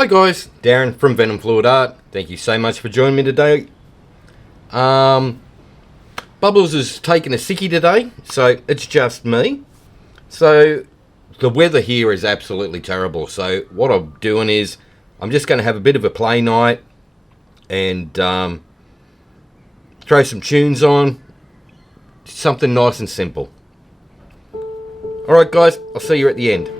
Hi guys, Darren from venomfluidart. Thank you so much for joining me today. Bubbles has taken a sickie today, so it's just me. So the weather here is absolutely terrible. So what I'm doing is I'm just going to have a bit of a play night and throw some tunes on. Something nice and simple. Alright guys, I'll see you at the end.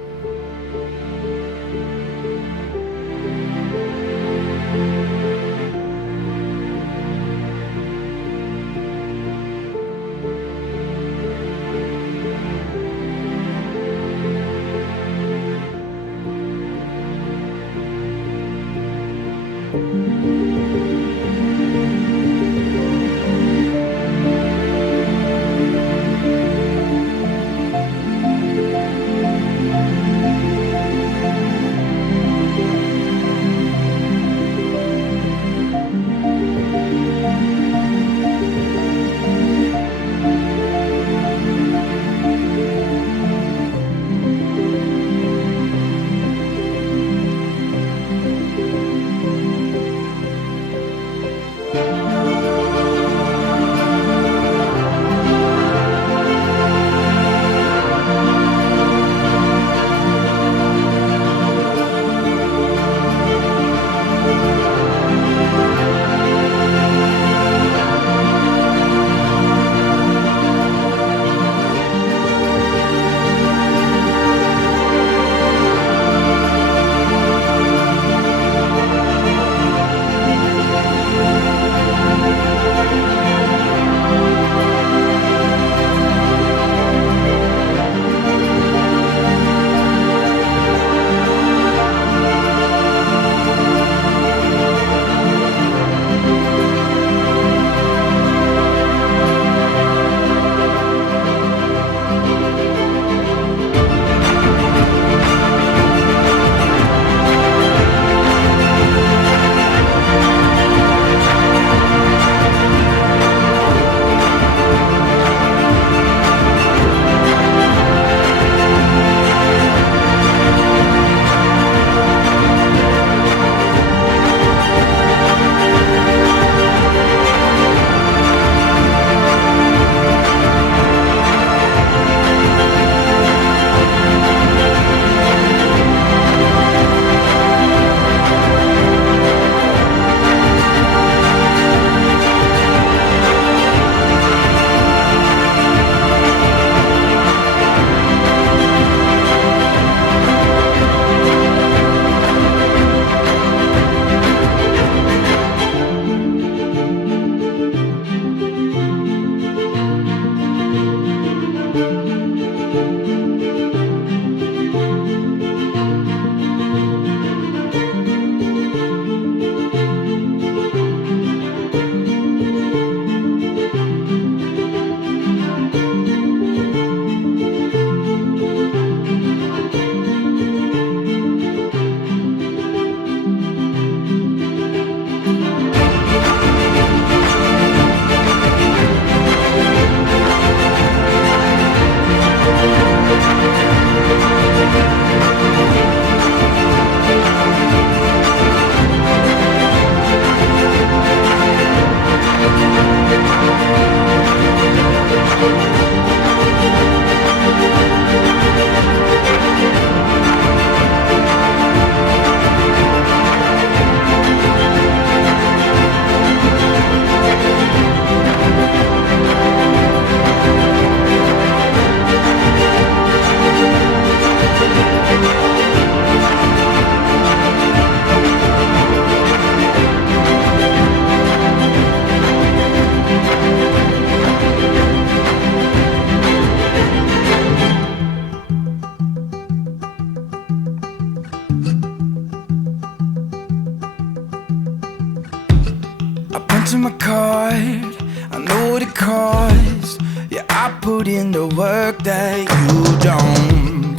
My card, I know what it costs. Yeah, I put in the work that you don't.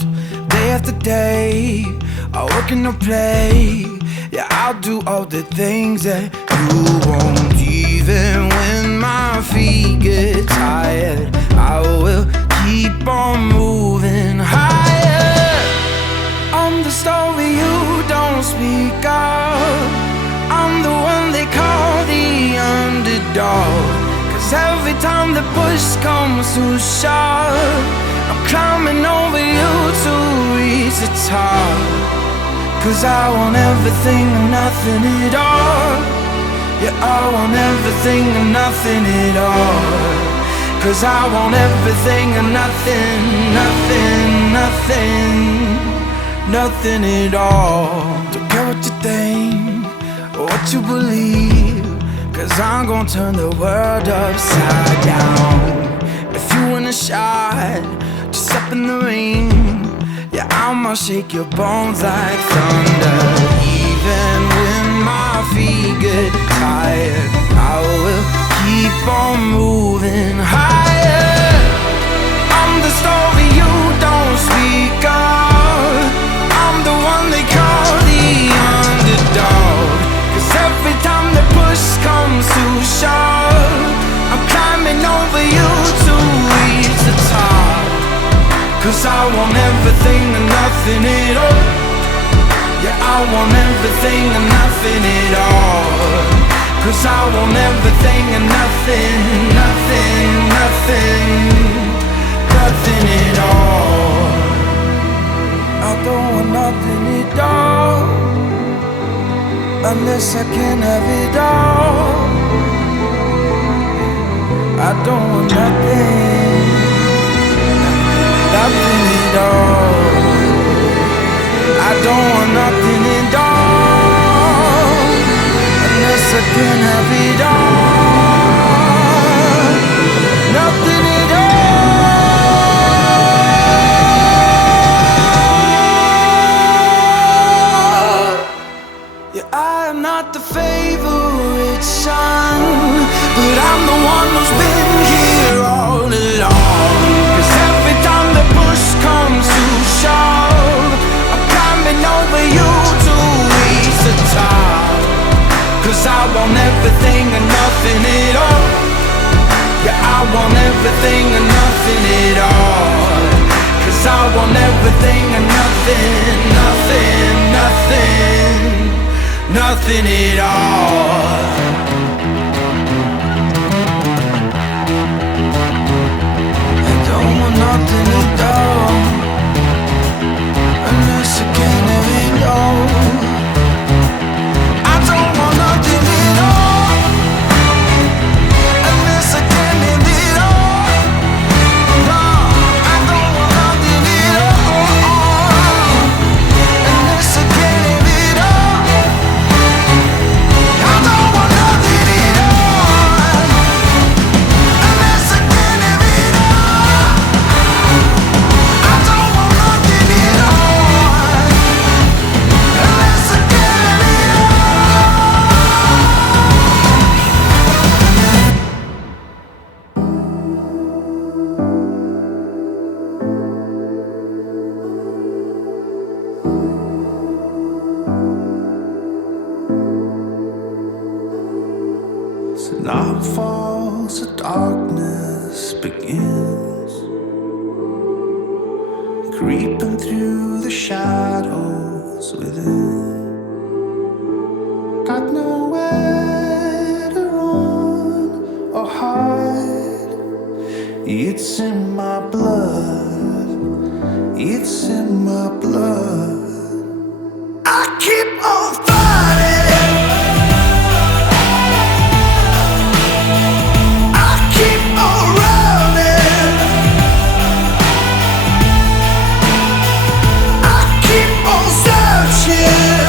Day after day, I work and I play. Yeah, I'll do all the things that you won't. Even when my feet get tired, I will keep on moving higher. I'm the story you don't speak of. 'Cause every time the push comes too short, I'm climbing over you to reach the top. 'Cause I want everything and nothing at all. Yeah, I want everything and nothing at all. 'Cause I want everything and nothing, nothing, nothing, nothing at all. Don't care what you think or what you believe, 'cause I'm gonna turn the world upside down. If you want a shot, just step in the ring. Yeah, I'ma shake your bones like thunder. Even when my feet get tired, I will keep on moving higher. I'm the story you don't speak of. I'm the one they call the underdog. 'Cause every time the push comes too short, I'm climbing over you to reach the top. 'Cause I want everything and nothing at all. Yeah, I want everything and nothing at all. 'Cause I want everything and nothing, nothing, nothing, nothing at all. I don't want nothing at all, unless I can have it all. I don't want nothing, nothing at all. I don't want nothing at all, unless I can have it all. Nothing at all. Yeah, I am not the favorite son, but I'm the one who's been here all along. 'Cause every time the push comes too short, I'm climbing over you to reach the top. 'Cause I want everything and nothing at all. Yeah, I want everything and nothing at all. 'Cause I want everything and nothing, nothing, nothing, nothing at all. I don't want nothing at all, unless I can have it all. I don't want nothing at all, unless I can have it all. No, I don't want nothing at all, unless I can have it all. I don't want nothing at all, unless I can have it all. I don't want nothing at all, unless I can have it So night falls, the darkness begins, creeping through the shadows within. Got nowhere to run or hide. It's in my blood, it's in my blood. I keep on fighting, I keep on running, I keep on searching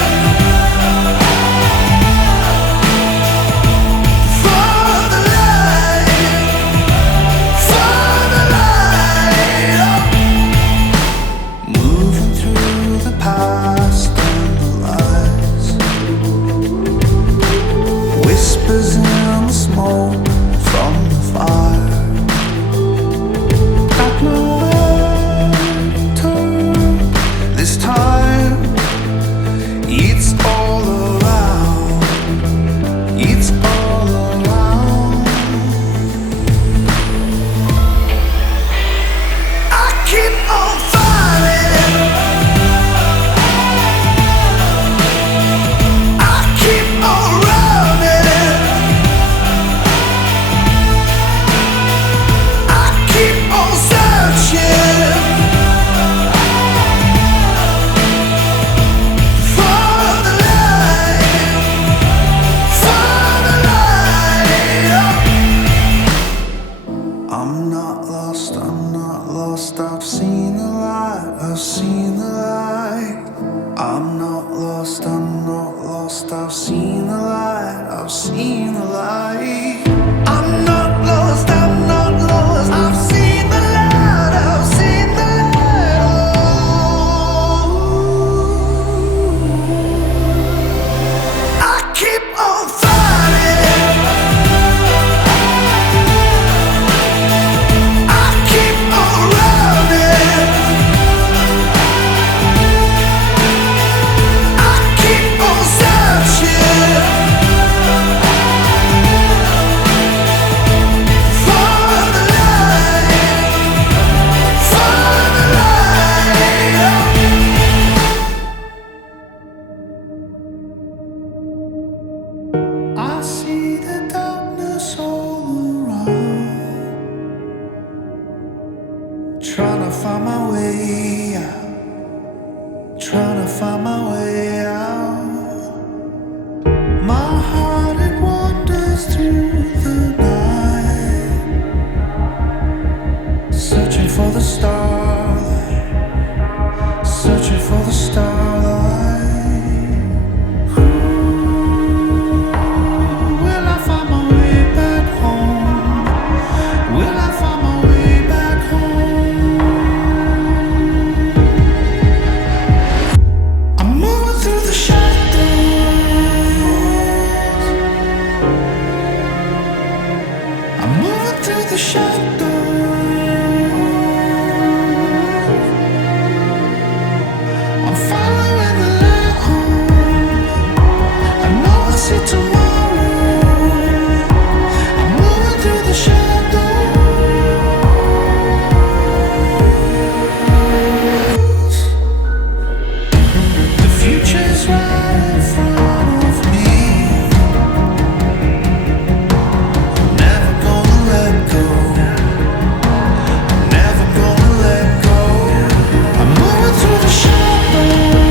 for the light, for the light. Moving through the I'm not lost, I'm not lost. I've seen the light, I've seen the light. I'm not lost, I'm not lost. I've seen the light, I've seen the light. I'm not lost, I'm not lost. I've seen the light, I've seen the light. Oh, I keep on fighting. I keep on running. I keep on searching for the light, for the light. I see the darkness all around, trying to find my way out, trying to find my way out. My heart, it wanders through the night, searching for the starlight, searching for the starlight. Will I find my way back home? Will I find my way back home? I'm moving through the shadows. I'm moving through the shadows. I'm following the light home. I know I'll see tomorrow. I'm moving through the shadows. The future's right in front of me. I'm never gonna let go. I'm never gonna let go. I'm moving through the shadows.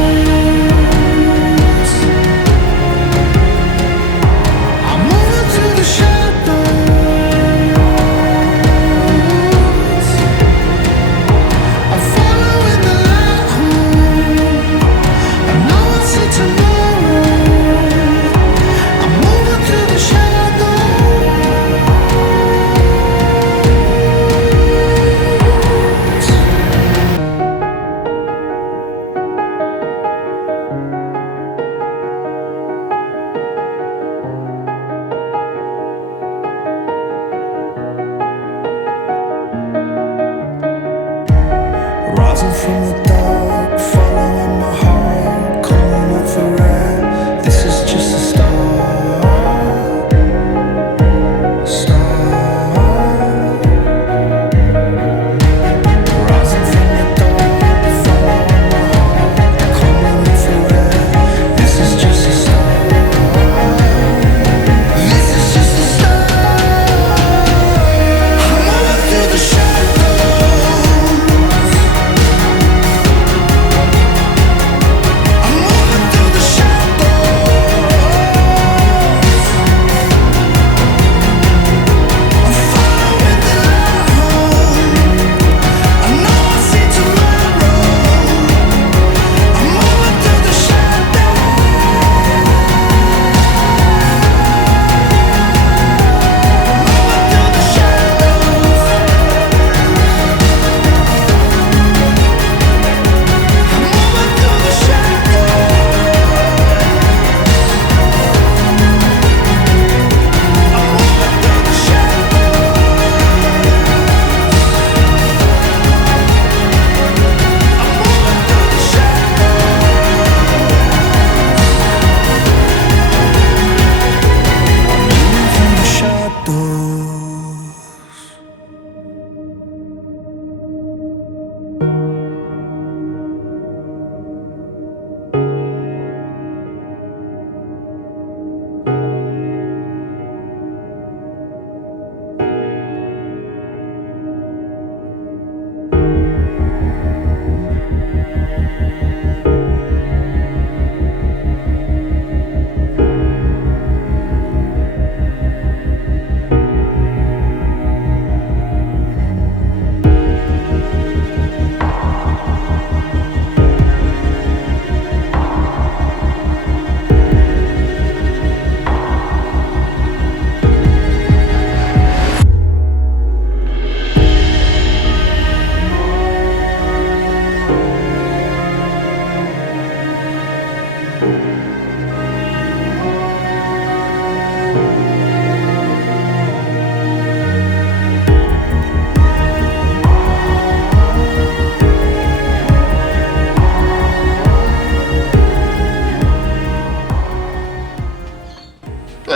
I'm moving through the shadows. I'm following the light home. I know I'll see tomorrow. I'm moving through the rising from the dark, following my heart, calling out for air. This is just a start, start. Rising from the dark, following my heart, calling out for air. This is just a start. This is just a start. I'm moving through the shadows.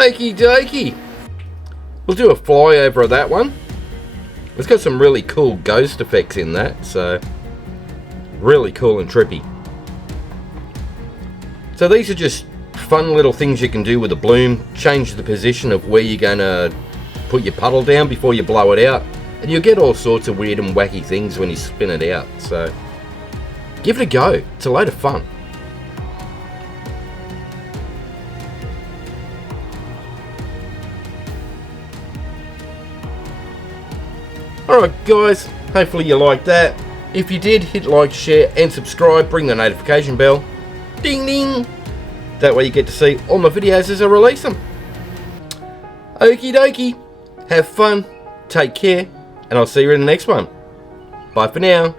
Okie dokie. We'll do a flyover of that one. It's got some really cool ghost effects in that, so really cool and trippy. So these are just fun little things you can do with a bloom. Change the position of where you're going to put your puddle down before you blow it out, and you'll get all sorts of weird and wacky things when you spin it out. So give it a go. It's a load of fun. Alright guys, hopefully you liked that. If you did, hit like, share and subscribe. Bring the notification bell. Ding ding! That way you get to see all my videos as I release them. Okie dokie. Have fun. Take care. And I'll see you in the next one. Bye for now.